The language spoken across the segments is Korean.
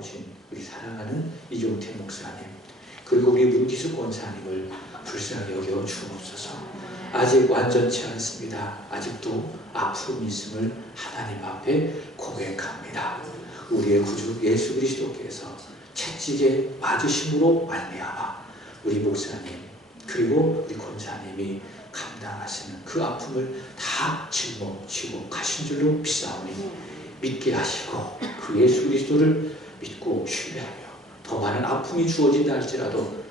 나오신 우리 사랑하는 이종태 목사님, 그리고 우리 문기숙 권사님을 불쌍히 여겨 주옵소서. 아직 완전치 않습니다. 아직도 아픔이 있음을 하나님 앞에 고백합니다. 우리의 구주 예수 그리스도께서 채찍에 맞으심으로 말미암아 우리 목사님 그리고 우리 권사님이 감당하시는 그 아픔을 다 짊어지고 가신 줄로 믿사오니 믿게 하시고 그 예수 그리스도를 믿고 신뢰하며 더 많은 아픔이 주어진다 할지라도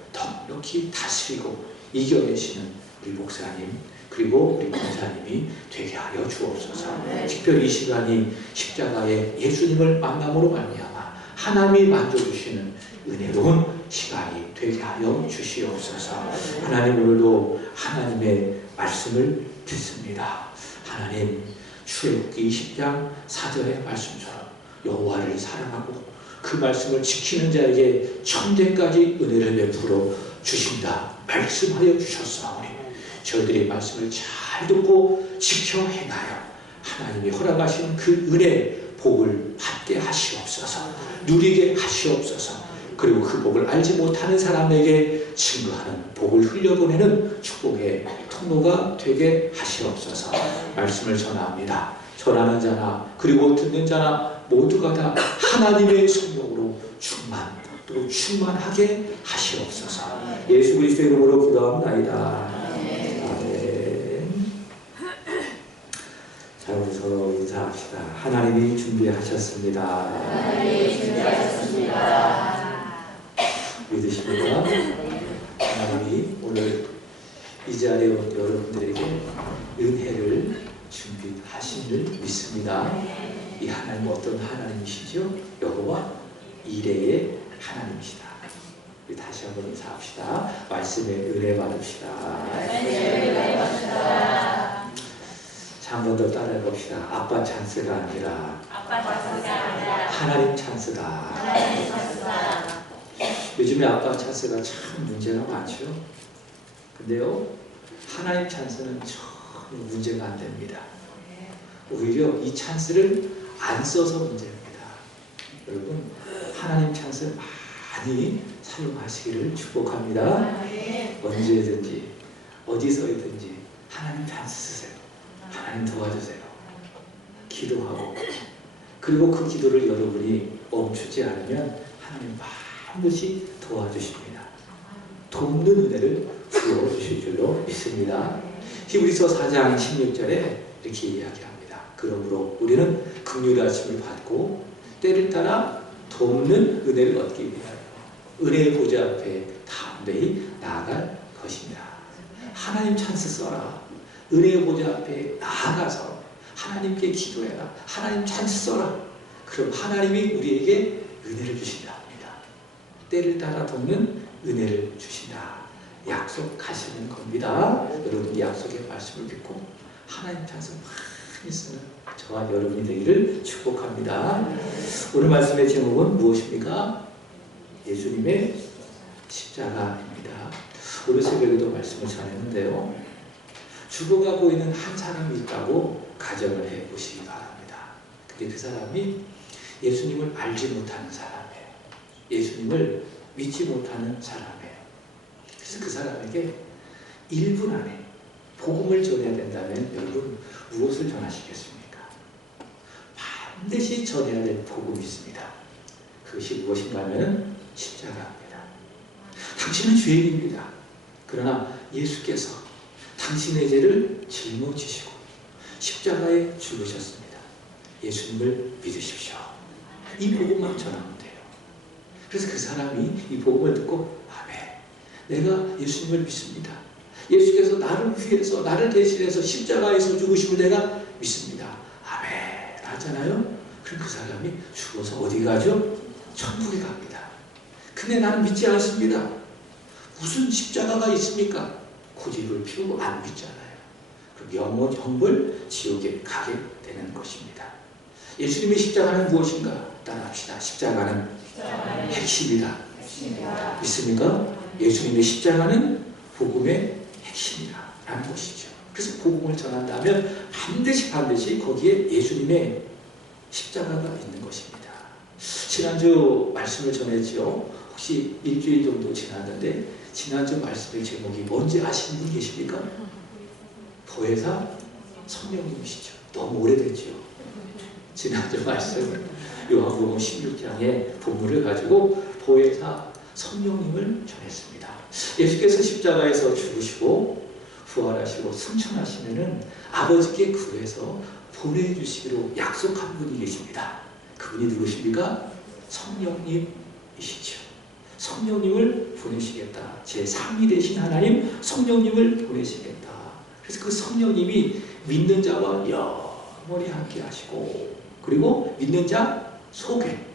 넉넉히 다스리고 이겨내시는 우리 목사님 그리고 우리 권사님이 되게 하여 주옵소서. 특별히 이 시간이 십자가의 예수님을 만남으로 말미암아 하나님이 만져주시는 은혜로운 시간이 되게 하여 주시옵소서. 하나님, 오늘도 하나님의 말씀을 듣습니다. 하나님, 출애굽기 20장 4절의 말씀처럼 여호와를 사랑하고 그 말씀을 지키는 자에게 천대까지 은혜를 베풀어 주신다 말씀하여 주셨사오니 저희들이 말씀을 잘 듣고 지켜 행하여 하나님이 허락하신 그 은혜 복을 받게 하시옵소서. 누리게 하시옵소서. 그리고 그 복을 알지 못하는 사람에게 증거하는 복을 흘려보내는 축복의 통로가 되게 하시옵소서. 말씀을 전합니다. 전하는 자나 그리고 듣는 자나 모두가 다 하나님의 성령으로 또 충만하게 하시옵소서. 예수 그리스도의 이름으로 기도합니다. 아멘. 자, 우리 서로 인사합시다. 하나님이 준비하셨습니다. 하나님이 준비하셨습니다. 믿으십니까? 하나님이 오늘 이 자리에 온 여러분들에게 은혜를 준비하신 줄 믿습니다. 이 하나님은 어떤 하나님이시죠? 여호와 이레의 하나님이시다. 우리 다시 한번 인사합시다. 말씀의 은혜 받읍시다. 자, 한 번 더 따라해 봅시다. 아빠 찬스가 아니라 하나님 찬스다. 요즘에 아빠 찬스가 참 문제가 많죠. 근데요, 하나님 찬스는 전혀 문제가 안 됩니다. 오히려 이 찬스를 안 써서 문제입니다. 여러분, 하나님 찬스 많이 사용하시기를 축복합니다. 언제든지 어디서든지 하나님 찬스 쓰세요. 하나님 도와주세요. 기도하고, 그리고 그 기도를 여러분이 멈추지 않으면 하나님 반드시 도와주십니다. 돕는 은혜를 부어주실 줄로 믿습니다. 히브리서 4장 16절에 이렇게 이야기합니다. 그러므로 우리는 긍휼하심을 받고 때를 따라 돕는 은혜를 얻기 위하여 은혜의 보좌 앞에 담대히 나아갈 것입니다. 하나님 찬스 써라. 은혜의 보좌 앞에 나아가서 하나님께 기도해라. 하나님 찬스 써라. 그럼 하나님이 우리에게 은혜를 주신다 합니다. 때를 따라 돕는 은혜를 주신다. 약속하시는 겁니다. 여러분, 이 약속의 말씀을 듣고 하나님 찬스 많이 쓰는 저와 여러분이 되기를 축복합니다. 오늘 말씀의 제목은 무엇입니까? 예수님의 십자가입니다. 오늘 새벽에도 말씀을 전했는데요, 죽어가고 있는 한 사람이 있다고 가정을 해보시기 바랍니다. 근데 그 사람이 예수님을 알지 못하는 사람이에요. 예수님을 믿지 못하는 사람이에요. 그래서 그 사람에게 1분 안에 복음을 전해야 된다면 여러분 무엇을 전하시겠습니까? 반드시 전해야 될 복음이 있습니다. 그것이 무엇인가 하면 십자가입니다. 당신은 죄인입니다. 그러나 예수께서 당신의 죄를 짊어지시고 십자가에 죽으셨습니다. 예수님을 믿으십시오. 이 복음만 전하면 돼요. 그래서 그 사람이 이 복음을 듣고 아멘, 내가 예수님을 믿습니다. 예수께서 나를 위해서, 나를 대신해서 십자가에서 죽으심을 내가 믿습니다. 아멘 하잖아요. 그럼 그 사람이 죽어서 어디 가죠? 천국에 갑니다. 근데 나는 믿지 않습니다. 무슨 십자가가 있습니까? 고집을 피우고 안 믿잖아요. 그럼 영원 형벌 지옥에 가게 되는 것입니다. 예수님의 십자가는 무엇인가? 따라합시다. 십자가는 핵심이다. 믿습니까? 예수님의 십자가는 복음의 핵심이라는 것이죠. 그래서 복음을 전한다면 반드시 거기에 예수님의 십자가가 있는 것입니다. 지난주 말씀을 전했죠. 혹시 일주일 정도 지났는데 지난주 말씀의 제목이 뭔지 아시는 분 계십니까? 보혜사 성령님이시죠. 너무 오래됐죠. 지난주 말씀 요한복음 16장의 본문을 가지고 보혜사 성령님을 전했습니다. 예수께서 십자가에서 죽으시고 부활하시고 승천하시면은 아버지께 구해서 보내주시기로 약속한 분이 계십니다. 그분이 누구십니까? 성령님이시죠. 성령님을 보내시겠다. 제3위 되신 하나님 성령님을 보내시겠다. 그래서 그 성령님이 믿는 자와 영원히 함께 하시고, 그리고 믿는 자 속에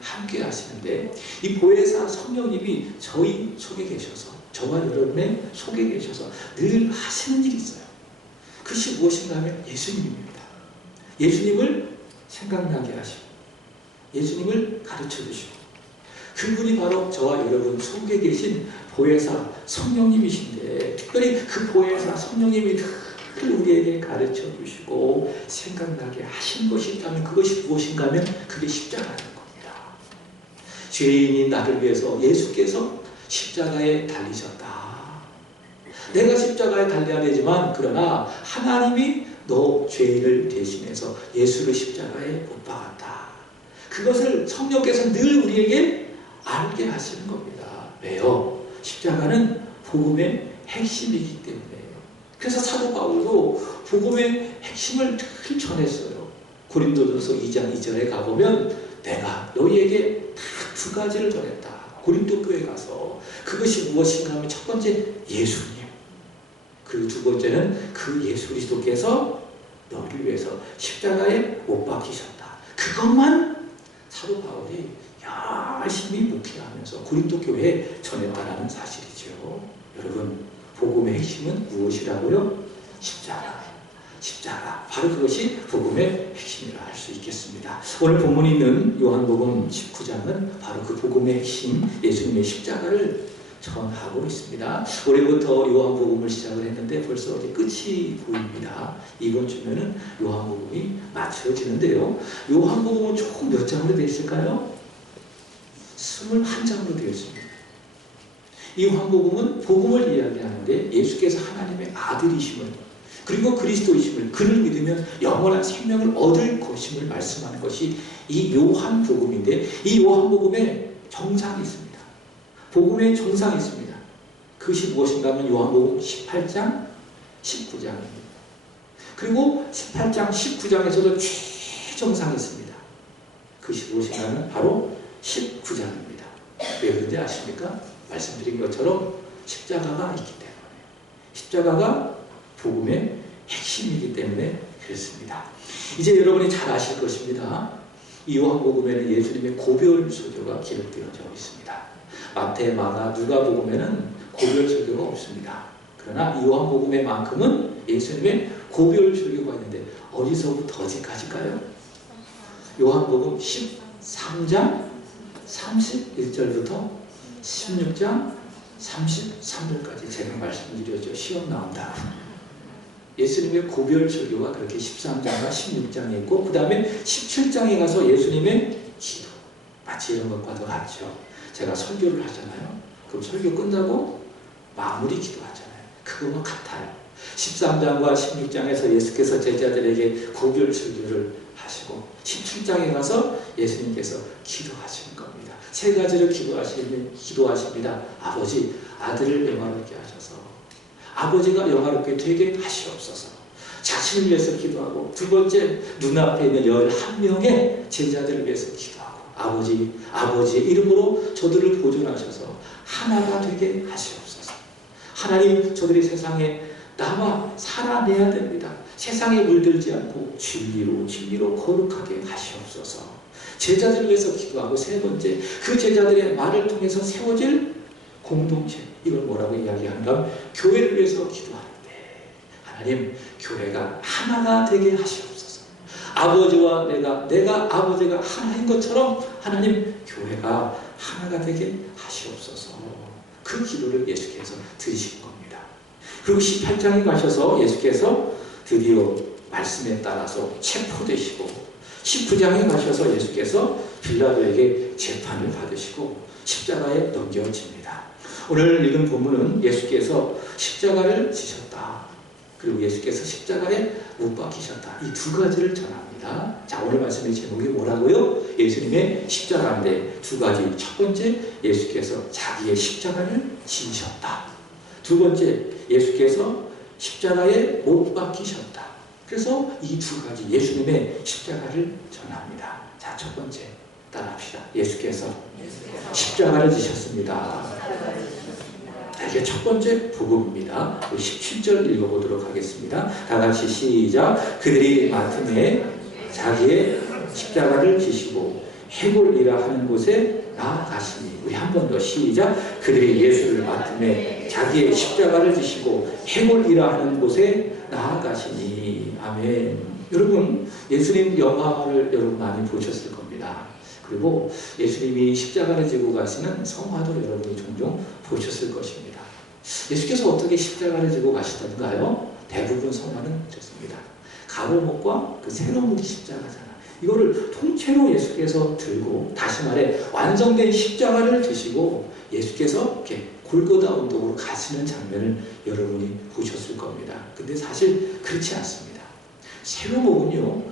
함께 하시는데, 이 보혜사 성령님이 저희 속에 계셔서, 저와 여러분의 속에 계셔서 늘 하시는 일이 있어요. 그것이 무엇인가 하면 예수님입니다. 예수님을 생각나게 하시고 예수님을 가르쳐 주시고, 그분이 바로 저와 여러분 속에 계신 보혜사 성령님이신데, 특별히 그 보혜사 성령님이 늘 우리에게 가르쳐 주시고 생각나게 하신 것이 있다면 그것이 무엇인가 하면 그게 십자가라는 겁니다. 죄인인 나를 위해서 예수께서 십자가에 달리셨다. 내가 십자가에 달려야 되지만, 그러나 하나님이 너 죄인을 대신해서 예수를 십자가에 못 박았다. 그것을 성령께서 늘 우리에게 알게 하시는 겁니다. 왜요? 십자가는 복음의 핵심이기 때문에요. 그래서 사도 바울도 복음의 핵심을 늘 전했어요. 고린도전서 2장 2절에 가보면 내가 너희에게 딱 두 가지를 전했다. 고린도 교회 가서 그것이 무엇인가 하면 첫 번째 예수님, 그리고 두 번째는 그 예수 그리스도께서 너를 위해서 십자가에 못 박히셨다. 그것만 사도 바울이 열심히 목회하면서 고린도 교회에 전했다라는 사실이죠. 여러분, 복음의 핵심은 무엇이라고요? 십자가. 바로 그것이 복음의 핵심이라 할 수 있겠습니다. 오늘 본문이 있는 요한복음 19장은 바로 그 복음의 핵심, 예수님의 십자가를 전하고 있습니다. 올해부터 요한복음을 시작을 했는데 벌써 이제 끝이 보입니다. 이번 주면은 요한복음이 마쳐지는데요. 요한복음은 총 몇 장으로 되어 있을까요? 21장으로 되어 있습니다. 이 요한복음은 복음을 이야기하는데 예수께서 하나님의 아들이심을, 그리고 그리스도이심을, 그를 믿으면 영원한 생명을 얻을 것임을 말씀하는 것이 이 요한복음인데, 이 요한복음에 정상이 있습니다. 복음의 정상이 있습니다. 그것이 무엇인가 하면 요한복음 18장, 19장입니다. 그리고 18장, 19장에서도 최정상이 있습니다. 그것이 무엇인가 하면 바로 19장입니다. 왜 그런지 아십니까? 말씀드린 것처럼 십자가가 있기 때문에, 십자가가 복음의 핵심이기 때문에 그렇습니다. 이제 여러분이 잘 아실 것입니다. 이 요한복음에는 예수님의 고별 소조가 기록되어져 있습니다. 마태, 마가, 누가복음에는 고별 설교가 없습니다. 그러나 이 요한복음에만큼은 예수님의 고별 설교가 있는데, 어디서부터 어디까지일까요? 요한복음 13장 31절부터 16장 33절까지 제가 말씀드렸죠. 시험 나온다. 예수님의 고별 설교가 그렇게 13장과 16장에 있고, 그 다음에 17장에 가서 예수님의 기도, 마치 이런 것과도 같죠. 제가 설교를 하잖아요. 그럼 설교 끝나고 마무리 기도하잖아요. 그거만 같아요. 13장과 16장에서 예수께서 제자들에게 고별 설교를 하시고, 17장에 가서 예수님께서 기도하시는 겁니다. 세 가지를 기도하십니다. 아버지, 아들을 영화롭게 하셔서 아버지가 영화롭게 되게 하시옵소서. 자신을 위해서 기도하고, 두 번째, 눈앞에 있는 11명의 제자들을 위해서 기도하고, 아버지의 이름으로 저들을 보존하셔서 하나가 되게 하시옵소서. 하나님, 저들이 세상에 나와 살아내야 됩니다. 세상에 물들지 않고 진리로 거룩하게 하시옵소서. 제자들을 위해서 기도하고, 세 번째, 그 제자들의 말을 통해서 세워질 공동체, 이걸 뭐라고 이야기하는가? 교회를 위해서 기도하는데, 하나님, 교회가 하나가 되게 하시옵소서. 아버지와 내가 아버지가 하나인 것처럼 하나님, 교회가 하나가 되게 하시옵소서. 그 기도를 예수께서 드리신 겁니다. 그리고 18장에 가셔서 예수께서 드디어 말씀에 따라서 체포되시고 십부장에 가셔서 예수께서 빌라도에게 재판을 받으시고 십자가에 넘겨집니다. 오늘 읽은 본문은 예수께서 십자가를 지셨다. 그리고 예수께서 십자가에 못 박히셨다. 이 두 가지를 전합니다. 자, 오늘 말씀의 제목이 뭐라고요? 예수님의 십자가인데 두 가지. 첫 번째, 예수께서 자기의 십자가를 지으셨다. 두 번째, 예수께서 십자가에 못 박히셨다. 그래서 이 두 가지 예수님의 십자가를 전합니다. 자, 첫 번째 따라합시다. 예수께서 십자가를 지셨습니다. 이게 첫 번째 복음입니다. 17절 읽어보도록 하겠습니다. 다 같이 시작. 그들이 마침내 자기의 십자가를 지시고 해골이라 하는 곳에 나아가시니. 우리 한 번 더 시작. 그들이 예수를 마침내 자기의 십자가를 지시고 해골이라 하는 곳에 나아가시니. 아멘. 여러분, 예수님 영화를 여러분 많이 보셨을 겁니다. 그리고 예수님이 십자가를 지고 가시는 성화도 여러분이 종종 보셨을 것입니다. 예수께서 어떻게 십자가를 지고 가시던가요? 대부분 성화는 좋습니다. 가로목과 그 세로목이 십자가잖아. 이거를 통째로 예수께서 들고, 다시 말해 완성된 십자가를 드시고 예수께서 이렇게 골고다 언덕으로 가시는 장면을 여러분이 보셨을 겁니다. 근데 사실 그렇지 않습니다. 세로목은요,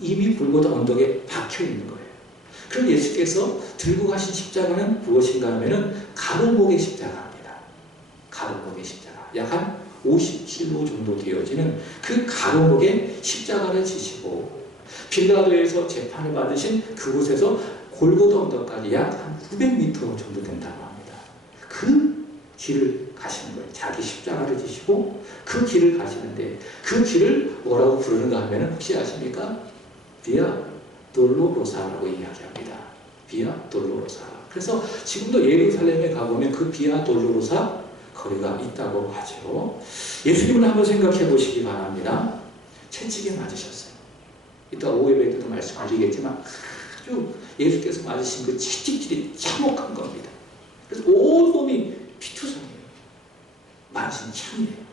이미 골고다 언덕에 박혀 있는 거예요. 그럼 예수께서 들고 가신 십자가는 무엇인가 하면은 가로목의 십자가입니다. 가로목의 십자가. 약 한 50kg 정도 되어지는 그 가로목의 십자가를 지시고 빌라도에서 재판을 받으신 그곳에서 골고다 언덕까지 약 한 900m 정도 된다고 합니다. 그 길을 가시는 거예요. 자기 십자가를 지시고 그 길을 가시는데 그 길을 뭐라고 부르는가 하면 혹시 아십니까? 비아 돌로로사라고 이야기합니다. 비아 돌로로사. 그래서 지금도 예루살렘에 가보면 그 비아 돌로로사 거리가 있다고 하죠. 예수님을 한번 생각해 보시기 바랍니다. 채찍에 맞으셨어요. 이따 오후에 때도 말씀드리겠지만 아주 예수께서 맞으신 그 채찍질이 참혹한 겁니다. 그래서 온 몸이 피투성이에요. 맞은 창이에요.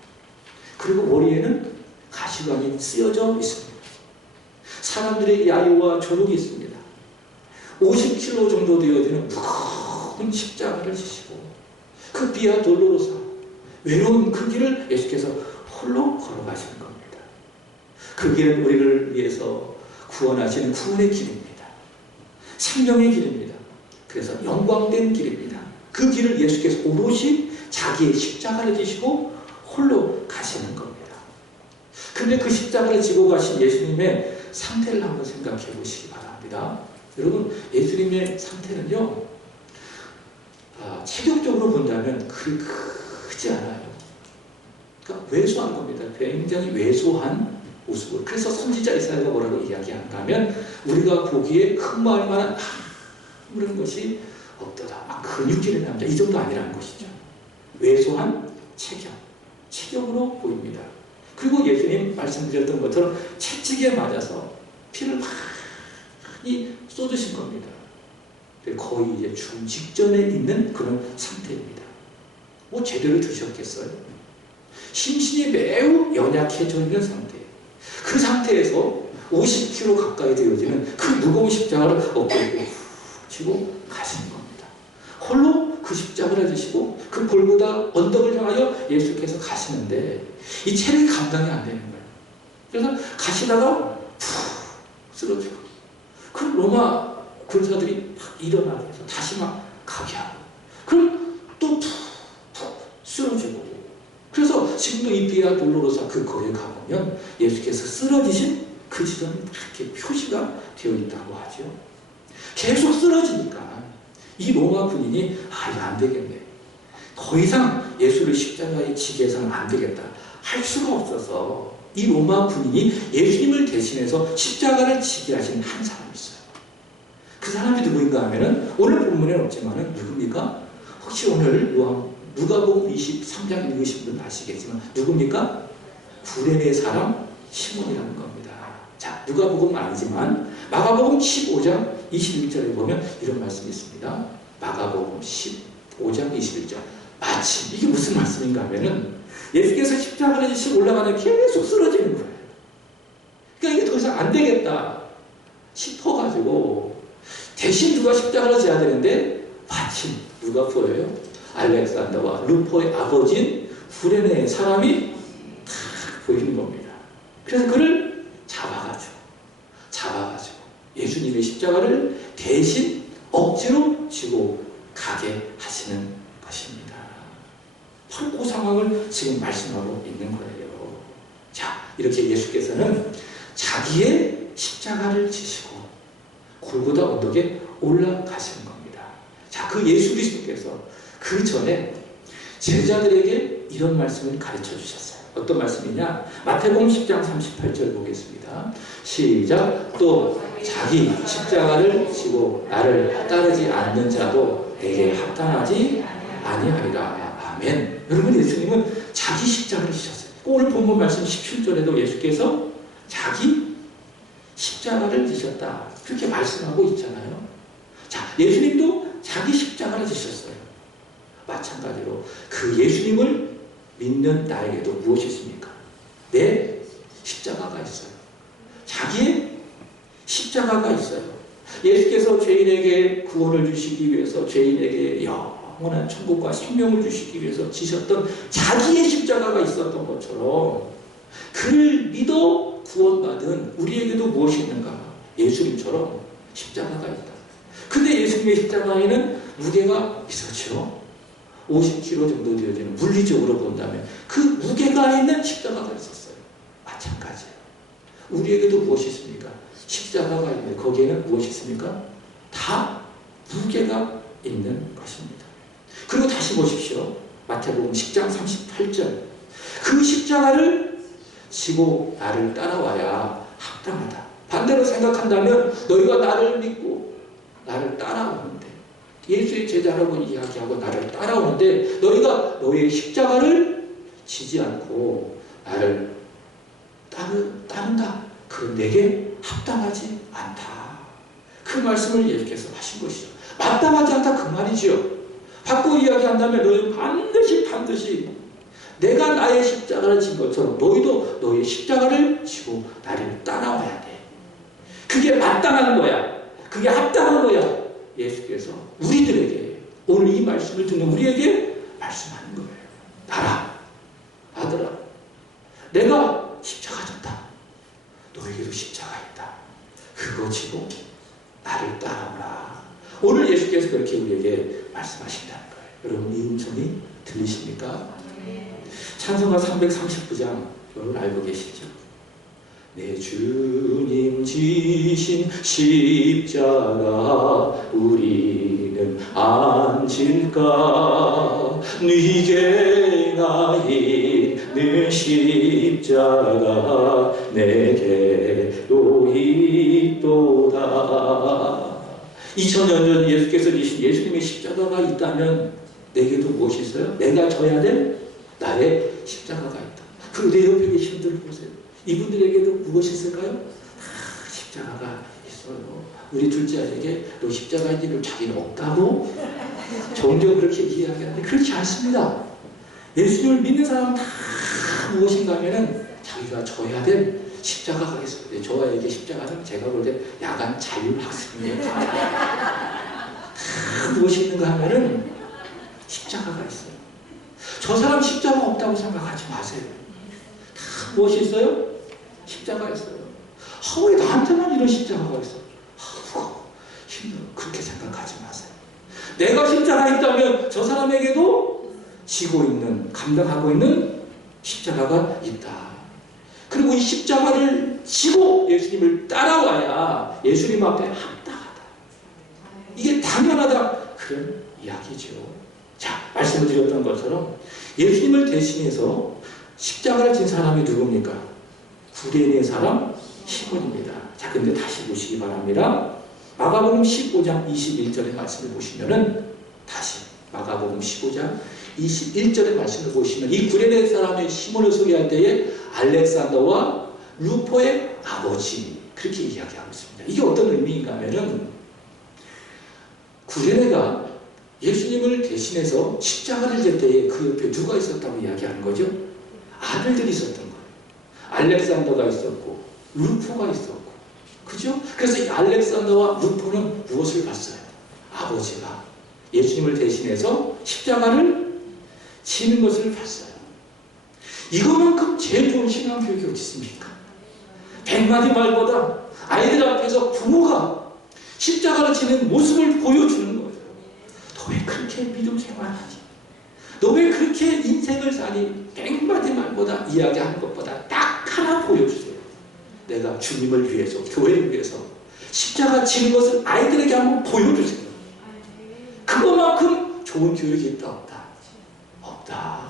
그리고 머리에는 가시관이 쓰여져 있습니다. 사람들의 야유와 조롱이 있습니다. 50kg 정도 되어지는 무거운 십자가를 지시고 그 비아 돌로로사 외로운 그 길을 예수께서 홀로 걸어가시는 겁니다. 그 길은 우리를 위해서 구원하시는 구원의 길입니다. 생명의 길입니다. 그래서 영광된 길입니다. 그 길을 예수께서 오롯이 자기의 십자가를 지시고 홀로 가시는 겁니다. 근데 그 십자가를 지고 가신 예수님의 상태를 한번 생각해 보시기 바랍니다. 여러분, 예수님의 상태는요, 체격적으로 본다면 그리 크지 않아요. 그러니까 왜소한 겁니다. 굉장히 왜소한 모습을. 그래서 선지자 이사야가 뭐라고 이야기하는가 하면 우리가 보기에 큰 마을만한 아무런 것이 없도다. 막 근육질의 남자, 이 정도 아니라는 것이죠. 왜소한 체격으로 보입니다. 그리고 예수님 말씀드렸던 것처럼 채찍에 맞아서 피를 많이 쏟으신 겁니다. 거의 이제 죽음 직전에 있는 그런 상태입니다. 뭐 제대로 드셨겠어요? 심신이 매우 연약해져 있는 상태예요. 그 상태에서 50kg 가까이 되어지는 그 무거운 십자가를 어깨에 훅 쥐고 가시는 겁니다. 홀로 그 십자가를 지시고 그 골고다 언덕을 향하여 예수께서 가시는데 이 체력이 감당이 안 되는 거예요. 그래서 가시다가 푹 쓰러지고 그 로마 군사들이 막 일어나게 해서 다시 막 가게 하고 그럼 또 푹 쓰러지고 그래서 지금도 이 비아 돌로로사 그 거리에 가보면 예수께서 쓰러지신 그 지점이 이렇게 표시가 되어 있다고 하죠. 계속 쓰러지니까 이 로마 군인이 이거 안 되겠네. 더 이상 예수를 십자가에 지게 해서는 안 되겠다. 할 수가 없어서 이 로마 군인이 예수님을 대신해서 십자가를 지게 하신 한 사람이 있어요. 그 사람이 누구인가 하면은 오늘 본문에 없지만은 누굽니까? 혹시 오늘 누가복음 23장 읽으신 분 아시겠지만 누굽니까? 구레네 사람 시몬이라는 겁니다. 자, 누가복음은 아니지만 마가복음 15장 21절에 보면 이런 말씀이 있습니다. 마가복음 15장 21절. 마침 이게 무슨 말씀인가 하면은 예수께서 십자가를 지시고 올라가는 계속 쓰러지는 거예요. 그러니까 이게 더 이상 안 되겠다. 싶어가지고 대신 누가 십자가를 져야 되는데 마침 누가 보여요? 알렉산더와 루포의 아버지인 구레네의 사람이 탁 보이는 겁니다. 그래서 그를 잡아가지고 예수님의 십자가를 대신 억지로 지고 가게 하시는 것입니다. 바로 그 상황을 지금 말씀하고 있는 거예요. 자, 이렇게 예수께서는 자기의 십자가를 지시고 골고다 언덕에 올라가시는 겁니다. 자, 그 예수 그리스도께서 그 전에 제자들에게 이런 말씀을 가르쳐 주셨어요. 어떤 말씀이냐? 마태복음 10장 38절 보겠습니다. 시작. 또 자기 십자가를 지고 나를 따르지 않는 자도 내게 합당하지 아니하리라. 아멘. 여러분, 예수님은 자기 십자가를 지셨어요. 오늘 본문 말씀 17절에도 예수께서 자기 십자가를 지셨다, 그렇게 말씀하고 있잖아요. 자, 예수님도 자기 십자가를 지셨어요. 마찬가지로 그 예수님을 믿는 나에게도 무엇이 있습니까? 내 십자가가 있어요. 자기의 십자가가 있어요. 예수께서 죄인에게 구원을 주시기 위해서, 죄인에게 영원한 천국과 생명을 주시기 위해서 지셨던 자기의 십자가가 있었던 것처럼 그를 믿어 구원받은 우리에게도 무엇이 있는가? 예수님처럼 십자가가 있다. 근데 예수님의 십자가에는 무게가 있었죠. 50kg 정도 되어지는, 물리적으로 본다면 그 무게가 있는 십자가가 있었어요. 마찬가지예요. 우리에게도 무엇이 있습니까? 십자가가 있는데 거기에는 무엇이 있습니까? 다 무게가 있는 것입니다. 그리고 다시 보십시오. 마태복음 10장 38절. 그 십자가를 지고 나를 따라와야 합당하다. 반대로 생각한다면 너희가 나를 믿고 나를 따라오는데, 예수의 제자라고 이야기하고 나를 따라오는데 너희가 너희의 십자가를 지지 않고 나를 따른다. 그건 내게 합당하지 않다. 그 말씀을 예수께서 하신 것이죠. 마땅하지 않다 그 말이지요. 바꾸어 이야기한다면 너희는 반드시 내가 나의 십자가를 진 것처럼 너희도 너희의 십자가를 지고 나를 따라와야 돼. 그게 마땅한 거야. 그게 합당한 거야. 예수께서 우리들에게, 오늘 이 말씀을 듣는 우리에게 말씀하는 거예요. 아들아, 내가 십자가 졌다. 너에게도 십자가 있다. 그거 지고 나를 따라오라. 오늘 예수께서 그렇게 우리에게 말씀하신다는 거예요. 여러분, 이 음성이 들리십니까? 찬송가 339장 여러분 알고 계시죠? 내 주님 지신 십자가 우리는 안 질까? 네게 나 있는 십자가 내게도 있도다. 2000년 전 예수께서 지신 예수님의 십자가가 있다면 내게도 무엇이 있어요? 내가 져야 될 나의 십자가가 있다. 그리고 내 옆에 계신 분들 보세요. 이분들에게도 무엇이 있을까요? 십자가가 있어요. 우리 둘째 아들에게 너 십자가 있는 자기는 없다고 종종 그렇게 이야기하는데 그렇지 않습니다. 예수님을 믿는 사람은 다 무엇인가 하면은 자기가 져야 될 십자가가 있어요. 저에게 십자가는 제가 볼 때 야간 자율학습이에요. 다 무엇이 있는가 하면은 십자가가 있어요. 저 사람 십자가 없다고 생각하지 마세요. 다 무엇이 있어요? 십자가 있어요. 왜 나한테만 이런 십자가가 있어? 힘들어. 그렇게 생각하지 마세요. 내가 십자가 있다면 저 사람에게도 지고 있는, 감당하고 있는 십자가가 있다. 그리고 이 십자가를 지고 예수님을 따라와야 예수님 앞에 합당하다. 이게 당연하다. 그런 이야기죠. 자, 말씀을 드렸던 것처럼 예수님을 대신해서 십자가를 진 사람이 누굽니까? 구레네 사람 시몬입니다. 자, 근데 다시 보시기 바랍니다. 마가복음 15장 21절의 말씀을 보시면은, 다시 마가복음 15장 21절의 말씀을 보시면 이 구레네 사람의 시몬을 소개할 때에 알렉산더와 루포의 아버지, 그렇게 이야기하고 있습니다. 이게 어떤 의미인가 하면은, 구레네가 예수님을 대신해서 십자가를 질 때에 그 옆에 누가 있었다고 이야기하는 거죠? 아들들이 있었던 거예요. 알렉산더가 있었고 루포가 있었고, 그죠? 그래서 이 알렉산더와 루포는 무엇을 봤어요? 아버지가 예수님을 대신해서 십자가를 지는 것을 봤어요. 이거만큼 제일 좋은 신앙교육이 어디 있습니까? 100마디 말보다 아이들 앞에서 부모가 십자가를 지는 모습을 보여주는 거예요. 너 왜 그렇게 믿음 생활하지? 너 왜 그렇게 인생을 사니? 100마디 말보다 이야기하는 것보다 딱 하나 보여주세요. 내가 주님을 위해서, 교회를 위해서 십자가 지는 것을 아이들에게 한번 보여주세요. 그거만큼 좋은 교육이 있다 없다? 없다.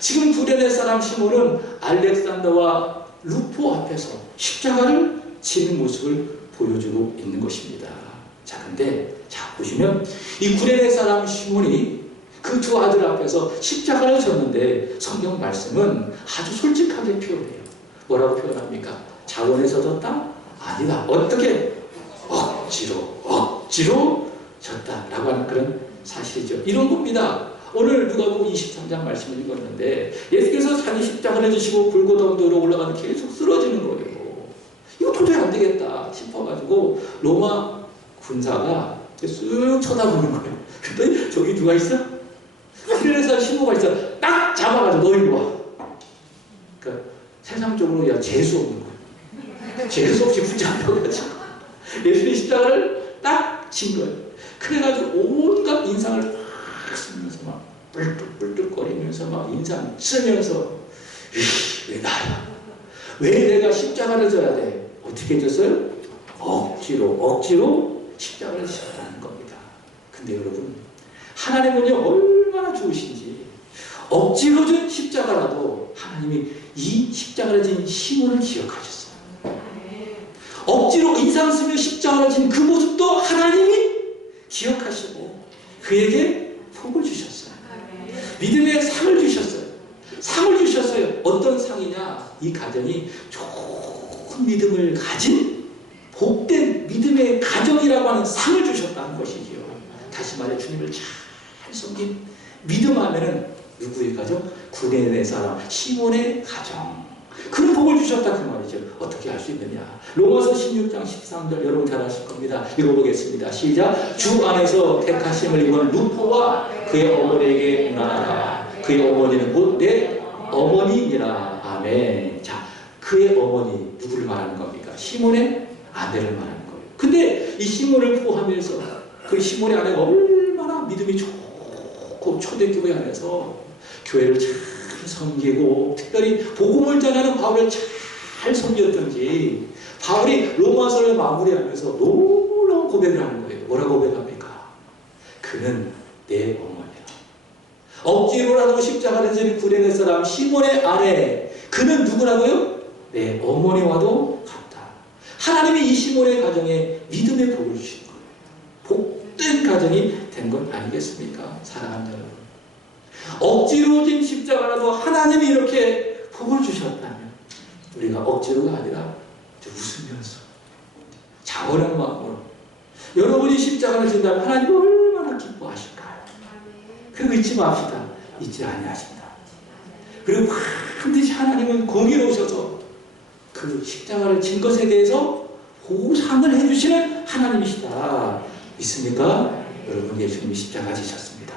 지금 구레네 사람 시몬은 알렉산더와 루포 앞에서 십자가를 지는 모습을 보여주고 있는 것입니다. 자, 근데 자 보시면 이 구레네 사람 시몬이 그 두 아들 앞에서 십자가를 졌는데 성경 말씀은 아주 솔직하게 표현해요. 뭐라고 표현합니까? 자원에서 졌다? 아니다. 어떻게? 억지로 졌다라고 하는 그런 사실이죠. 이런 겁니다. 오늘 누가복음 23장 말씀을 읽었는데 예수께서 자기 십자가를 지시고 불고덩도로 올라가는 계속 쓰러지는 거예요. 이거 도저히 안 되겠다 싶어가지고 로마 군사가 쓱 쳐다보는 거예요. 근데 저기 누가 있어? 그래서 신부가 있어. 딱 잡아가지고 너 이리 와. 그러니까 세상적으로 야 재수 없는 거예요. 재수 없이 붙잡혀가지고 예수님 십자가를 딱 친 거예요. 그래가지고 온갖 인상을 딱 쓰면서 막 뿔뚝뿔뚝거리면서 막 인상 쓰면서 왜 나야? 왜 내가 십자가를 져야 돼? 어떻게 졌어요? 억지로 십자가를 지었다는 겁니다. 근데 여러분 하나님은요 얼마나 좋으신지 억지로 준 십자가라도 하나님이 이 십자가를 진 시몬을 기억하셨어요. 억지로 인상 쓰며 십자가를 진 그 모습도 하나님이 기억하시고 그에게 복을 주셨어요. 믿음의 상을 주셨어요. 상을 주셨어요. 어떤 상이냐? 이 가정이 좋은 믿음을 가진 복된 믿음의 가정이라고 하는 상을 주셨다는 것이지요. 다시 말해 주님을 잘 섬긴 믿음 하면은 누구의 가정? 구레네 사람 시몬의 가정. 그런 복을 주셨다 그 말이죠. 어떻게 할 수 있느냐? 로마서 16장 13절 여러분 잘 아실 겁니다. 읽어보겠습니다. 시작. 주 안에서 택하심을 입은 루포와 그의 어머니에게 문안하라. 그의 어머니는 곧 내 어머니니라. 아멘. 자, 그의 어머니 누구를 말하는 겁니까? 시몬의 아내를 말하는 거예요. 근데 이 시몬을 포함해서 그 시몬의 아내가 얼마나 믿음이 좋고 초대교회 안에서 교회를 잘 섬기고 특별히 복음을 전하는 바울을 잘 섬겼던지 바울이 로마서를 마무리하면서 놀라운 고백을 하는 거예요. 뭐라고 고백합니까? 그는 내 어머니라. 억지로라도 십자가를 지는 구레네 사람 시몬의 아내 그는 누구라고요? 내 어머니와도 같다. 하나님이 이 시몬의 가정에 믿음의 복을 주신 거예요. 복된 가정이 된 것 아니겠습니까? 사랑하는 여러분. 억지로 진 십자가라도 하나님이 이렇게 복을 주셨다면 우리가 억지로가 아니라 웃으면서 자원한 마음으로 여러분이 십자가를 진다면 하나님이 얼마나 기뻐하실까요? 그리고 잊지 맙시다. 잊지 아니하십니다. 그리고 반드시 하나님은 공의로우셔서 그 십자가를 진 것에 대해서 보상을 해주시는 하나님이시다. 믿습니까? 여러분 예수님이 십자가 지셨습니다.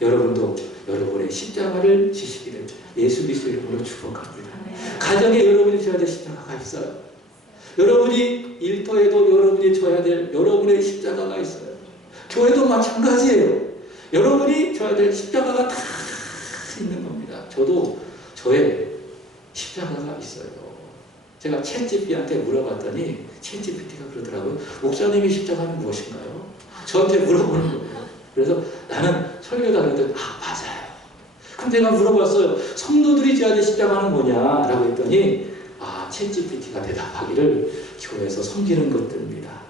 여러분도 여러분의 십자가를 지시기를 예수 그리스도의 이름으로 축복합니다. 가정에 여러분이 져야 될 십자가가 있어요. 여러분이 일터에도 여러분이 져야 될 여러분의 십자가가 있어요. 교회도 마찬가지예요. 여러분이 져야 될 십자가가 다 있는 겁니다. 저도 저의 십자가가 있어요. 제가 챗GPT한테 물어봤더니 챗GPT가 그러더라고요. 목사님의 십자가는 무엇인가요? 저한테 물어보는 거예요. 그래서 나는 설교다 그랬더니 맞아요. 그럼 내가 물어봤어요. 성도들이 져야 될 십자가는 뭐냐라고 했더니 챗GPT가 대답하기를 교회에서 섬기는 것들입니다.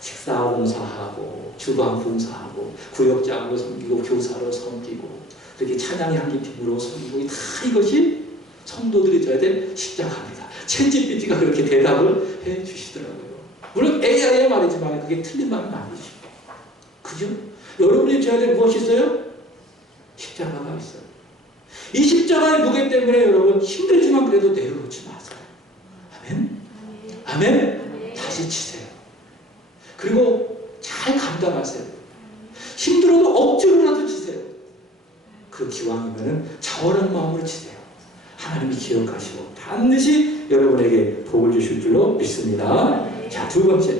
식사 봉사하고 주방 봉사하고 구역장으로 섬기고 교사로 섬기고 이렇게 찬양의 한기팀으로 섬기고 다 이것이 성도들이 져야 될 십자가입니다. 챗GPT가 그렇게 대답을 해 주시더라고요. 물론 AI의 말이지만 그게 틀린 말은 아니죠. 그죠? 여러분이 져야 될 무엇이 있어요? 십자가가 있어요. 이 십자가의 무게 때문에 여러분 힘들지만 그래도 내려놓지 마세요. 아멘? 아멘? 다시 치세요. 그리고 잘 감당하세요. 힘들어도 억지로라도 지세요. 그 기왕이면 자원한 마음으로 지세요. 하나님이 기억하시고 반드시 여러분에게 복을 주실 줄로 믿습니다. 자, 두 번째,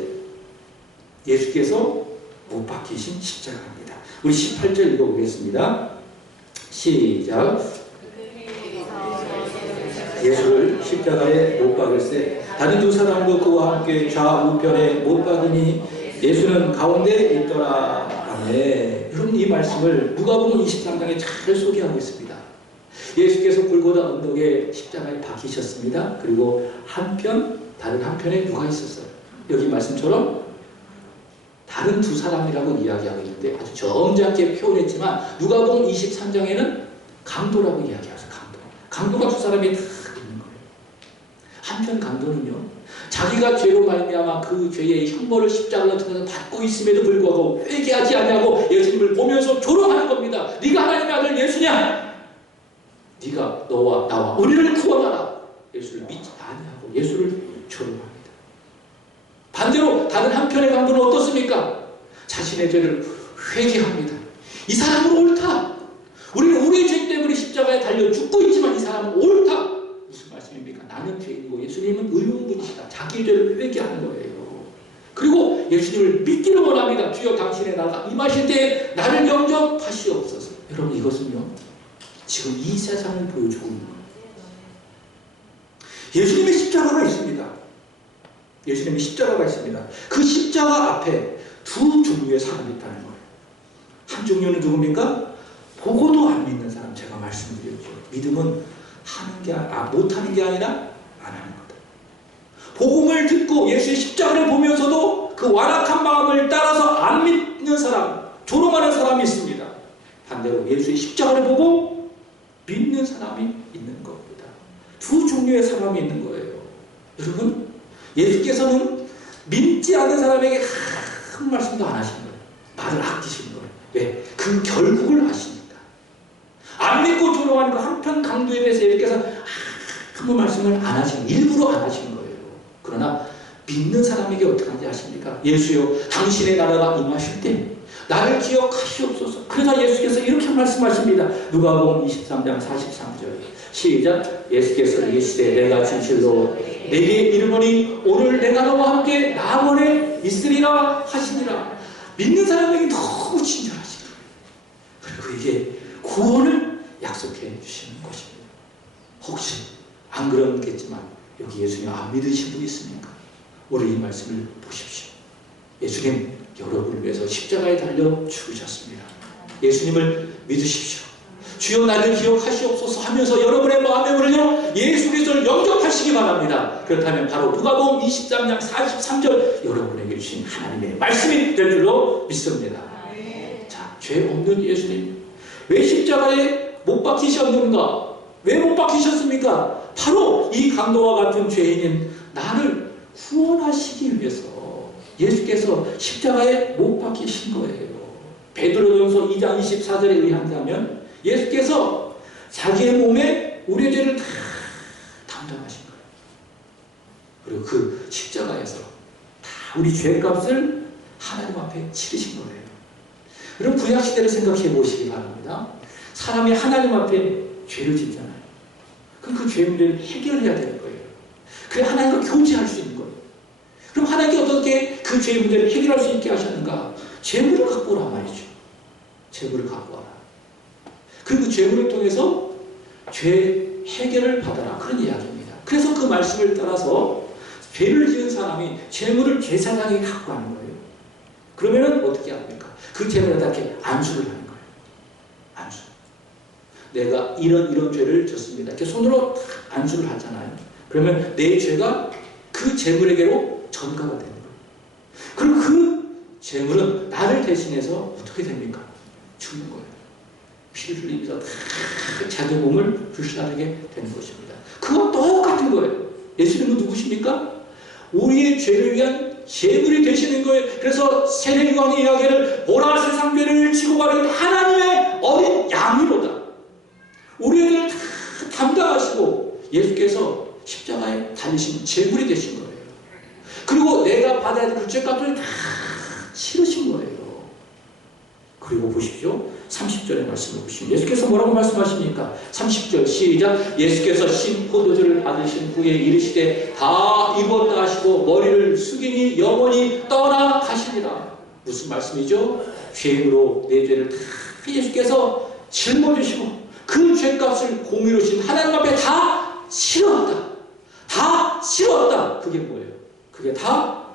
예수께서 못 박히신 십자가입니다. 우리 18절 읽어보겠습니다. 시작. 예수를 십자가에 못 박을세 다른 두 사람도 그와 함께 좌우편에 못 박으니 예수는 가운데 있더라. 아멘. 여러분, 이 말씀을 누가복음 23장에 잘 소개하고 있습니다. 예수께서 골고다 언덕에 십자가에 박히셨습니다. 그리고 다른 한편에 누가 있었어요? 여기 말씀처럼 다른 두 사람이라고 이야기하고 있는데 아주 점잖게 표현했지만 누가복음 23장에는 강도라고 이야기하죠. 강도가 두 사람이 다 있는 거예요. 한편 강도는요, 자기가 죄로 말미암아 그 죄의 형벌을 십자가로 통해서 받고 있음에도 불구하고 회개하지 않냐고 예수님을 보면서 조롱하는 겁니다. 네가 하나님의 아들 예수냐? 네가 너와 나와 우리를 구원하라. 예수를 믿지 아니하고 예수를 조롱합니다. 반대로 다른 한편의 강도는 어떻습니까? 자신의 죄를 회개합니다. 이 사람은 옳다. 우리는 우리의 죄 때문에 십자가에 달려 죽고 있지만 이 사람은 옳다. 무슨 말씀입니까? 나는 죄인이고 예수님은 의로운분이시다. 자기의 죄를 회개하는 거예요. 그리고 예수님을 믿기를 원합니다. 주여 당신의 나라가 임하실 때 나를 영접하시옵소서. 여러분, 이것은요 지금 이 세상을 보여주고 있는 거예요. 예수님의 십자가가 있습니다. 예수님의 십자가가 있습니다. 그 십자가 앞에 두 종류의 사람이 있다는 거예요. 한 종류는 누굽니까? 보고도 안 믿는 사람. 제가 말씀드렸죠. 믿음은 못하는 게 아니라 안 하는 거다. 복음을 듣고 예수의 십자가를 보면서도 그 완악한 마음을 따라서 안 믿는 사람, 조롱하는 사람이 있습니다. 반대로 예수의 십자가를 보고 믿는 사람이 있는 겁니다. 두 종류의 사람이 있는 거예요. 여러분, 예수께서는 믿지 않는 사람에게 한 말씀도 안 하신 거예요. 말을 아끼신 거예요. 왜? 그 결국을 아시니까. 안 믿고 조롱하는 그 한편 강도에 대해서 예수께서 아무 말씀을 안 하신, 일부러 안 하신 거예요. 그러나 믿는 사람에게 어떻게 하는지 아십니까? 예수여, 당신의 나라가 임하실 때 나를 기억하시옵소서. 그러나 예수께서 이렇게 말씀하십니다. 누가복음 23장 43절 시작. 예수께서 이르시되 내가 진실로 내게 이르노니 오늘 내가 너와 함께 낙원에 있으리라 하시니라. 믿는 사람에게 너무 친절하시다. 그리고 이게 구원을 약속해 주시는 것입니다. 혹시 안 그러겠지만 여기 예수님 안 믿으신 분 있습니까? 오늘 이 말씀을 보십시오. 예수님 여러분을 위해서 십자가에 달려 죽으셨습니다. 예수님을 믿으십시오. 주여 나를 기억하시옵소서 하면서 여러분의 마음의 문을 예수 그리스도를 영접하시기 바랍니다. 그렇다면 바로 누가복음 23장 43절 여러분에게 주신 하나님의 말씀이 될 줄로 믿습니다. 자, 죄 없는 예수님 왜 십자가에 못 박히셨는가? 왜 못 박히셨습니까? 바로 이 강도와 같은 죄인인 나를 구원하시기 위해서 예수께서 십자가에 못 박히신 거예요. 베드로전서 2장 24절에 의한다면 예수께서 자기의 몸에 우리의 죄를 다 담당하신 거예요. 그리고 그 십자가에서 다 우리 죄값을 하나님 앞에 치르신 거예요. 여러분, 구약시대를 생각해 보시기 바랍니다. 사람이 하나님 앞에 죄를 짓잖아요. 그럼 그 죄 문제를 해결해야 되는 거예요. 그래 하나님과 교제할 수 있는 거예요. 그럼 하나님께 어떻게 그 죄 문제를 해결할 수 있게 하셨는가? 재물을 갖고 오라 말이죠. 재물을 갖고 와라. 그리고 그 재물을 통해서 죄 해결을 받아라. 그런 이야기입니다. 그래서 그 말씀을 따라서 죄를 지은 사람이 재물을 제사장에게 갖고 가는 거예요. 그러면 어떻게 합니까? 그 재물에다 이렇게 안수를 하는 거예요. 안수. 내가 이런 죄를 졌습니다. 이렇게 손으로 안수를 하잖아요. 그러면 내 죄가 그 재물에게로 전가가 되는 거예요. 그리고 그 재물은 나를 대신해서 어떻게 됩니까? 죽는 거예요. 피를 흘리면서 다 자기 몸을 불순하게 되는 것입니다. 그건 똑같은 거예요. 예수님은 누구십니까? 우리의 죄를 위한 제물이 되시는 거예요. 그래서 세례요한이 이야기를 보라 세상 죄를 지고 가는 하나님의 어린 양이로다. 우리의 죄를 다 담당하시고 예수께서 십자가에 달리신 제물이 되신 거예요. 그리고 내가 받아야 될 그 죄값을 다 그리고 보십시오. 30절의 말씀을 보시면 예수께서 뭐라고 말씀하십니까? 30절 시작. 예수께서 신 포도주를 받으신 후에 이르시되 다 이루었다 하시고 머리를 숙이니 영원히 떠나가시니라. 무슨 말씀이죠? 죄인으로 내 죄를 다 예수께서 짊어지시고 그 죄값을 공의로 신 하나님 앞에 다 치렀다. 다 치렀다. 그게 뭐예요? 그게 다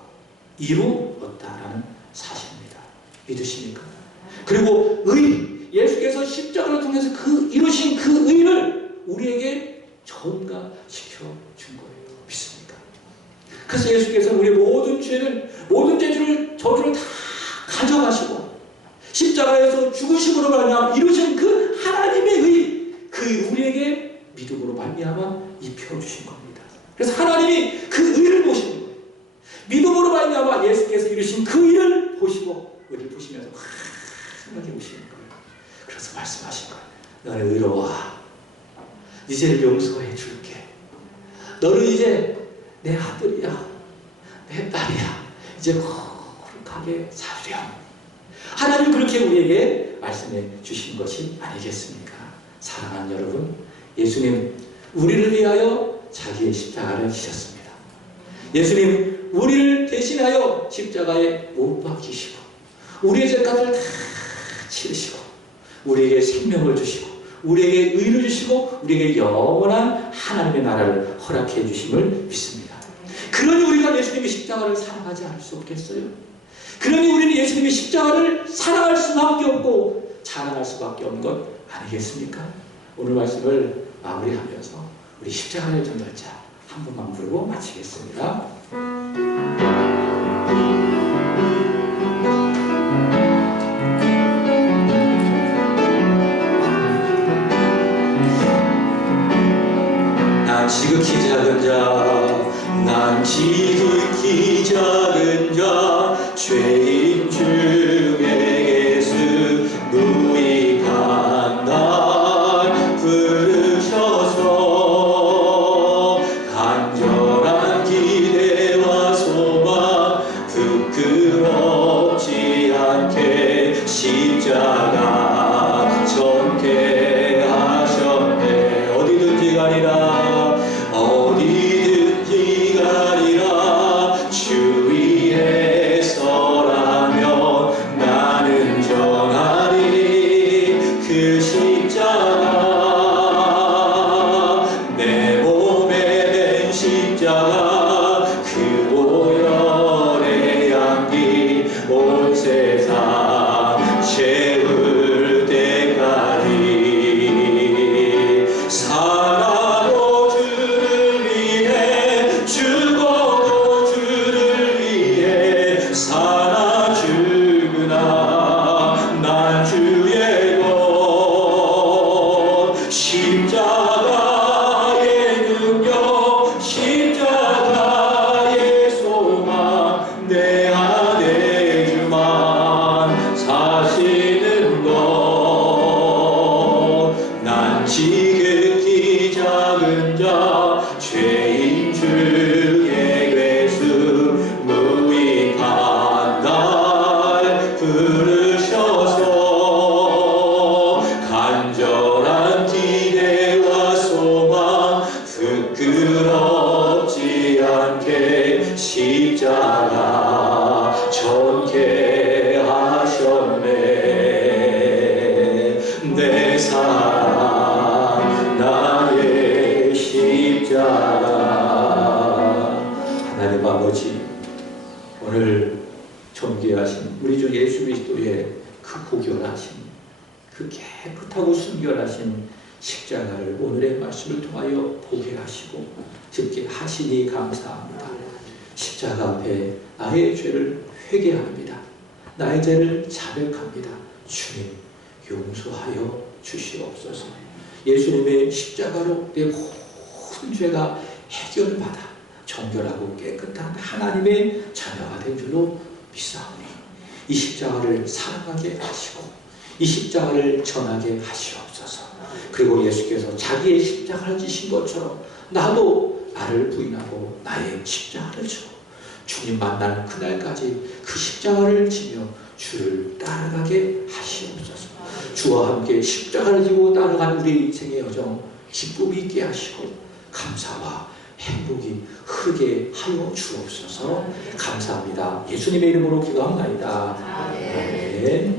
이루었다라는 사실입니다. 믿으십니까? 그리고 의, 예수께서 십자가를 통해서 그 이루신 그 의를 우리에게 전가시켜 준 거예요. 믿습니까? 그래서 예수께서 우리의 모든 죄를, 모든 저주를 다 가져가시고 십자가에서 죽으심으로 말미암아 이루신 그 하나님의 의, 그 우리에게 믿음으로 말미암아 입혀주신 겁니다. 그래서 하나님이 그 의를 보시는 거예요. 믿음으로 말미암아 예수께서 이루신 그 의를 보시고 우리를 보시면서 생각해 보시는 거예요. 그래서 말씀하신 거예요. 너는 의로워. 네 죄를 용서해 줄게. 너는 이제 내 아들이야. 내 딸이야. 이제 거룩하게 살렴. 하나님 그렇게 우리에게 말씀해 주신 것이 아니겠습니까? 사랑하는 여러분, 예수님 우리를 위하여 자기의 십자가를 지셨습니다. 예수님 우리를 대신하여 십자가에 못 박히시고 우리의 죄값을 다 치르시고 우리에게 생명을 주시고 우리에게 의를 주시고 우리에게 영원한 하나님의 나라를 허락해 주심을 믿습니다. 그러니 우리가 예수님의 십자가를 사랑하지 않을 수 없겠어요? 그러니 우리는 예수님의 십자가를 사랑할 수밖에 없고 자랑할 수밖에 없는 것 아니겠습니까? 오늘 말씀을 마무리하면서 우리 십자가를 전달 자 한 번만 부르고 마치겠습니다. 난 지극히 작은 자, 난 지극히 작은 자, 죄인 중에 예수 무익한 날 부르셔서 간절한 기대와 소망 부끄럽지 않게 십자가 전개 하셨네. 어디든지 가리라, 어디든지 가리라, 주 위에 서라면 나는 전하리 그 십자가. 내 몸에 된 십자가, 그 보혈의 향기 온 세상 채울 때까지 살아도 주를 위해 죽어도 주를 위해 살아 죽으나 난 주의 것. 십자가의 능력, 십자가의 소망, 내 안에 주만 사시는 것. 난 지극히 작은 자, 죄인 중에 괴수 무익한 날 부르셔서 간절한 기대와 소망 부끄럽지 않게 십자가 전개하셨네. 내 사랑 나의 십자가. 하나님 아버지, 오늘 존귀하신 우리 주 예수 그리스도의 그 고결하신, 그 깨끗하고 순결하신 십자가를 오늘의 말씀을 통하여 보게 하시고 듣게 하시니 감사합니다. 십자가 앞에 나의 죄를 회개합니다. 나의 죄를 자백합니다. 주님 용서하여 주시옵소서. 예수님의 십자가로 내 모든 죄가 해결받아 정결하고 깨끗한 하나님의 자녀가 된 줄로 믿사오니 이 십자가를 사랑하게 하시고 이 십자가를 전하게 하시옵소서. 그리고 예수께서 자기의 십자가를 지신 것처럼 나도 나를 부인하고 나의 십자가를 지고 주님 만나는 그날까지 그 십자가를 지며 주를 따라가게 하시옵소서. 주와 함께 십자가를 지고 따라간 우리 인생의 여정 기쁨이 있게 하시고 감사와 행복이 흐르게 하여 주옵소서. 감사합니다. 예수님의 이름으로 기도합니다. 아멘.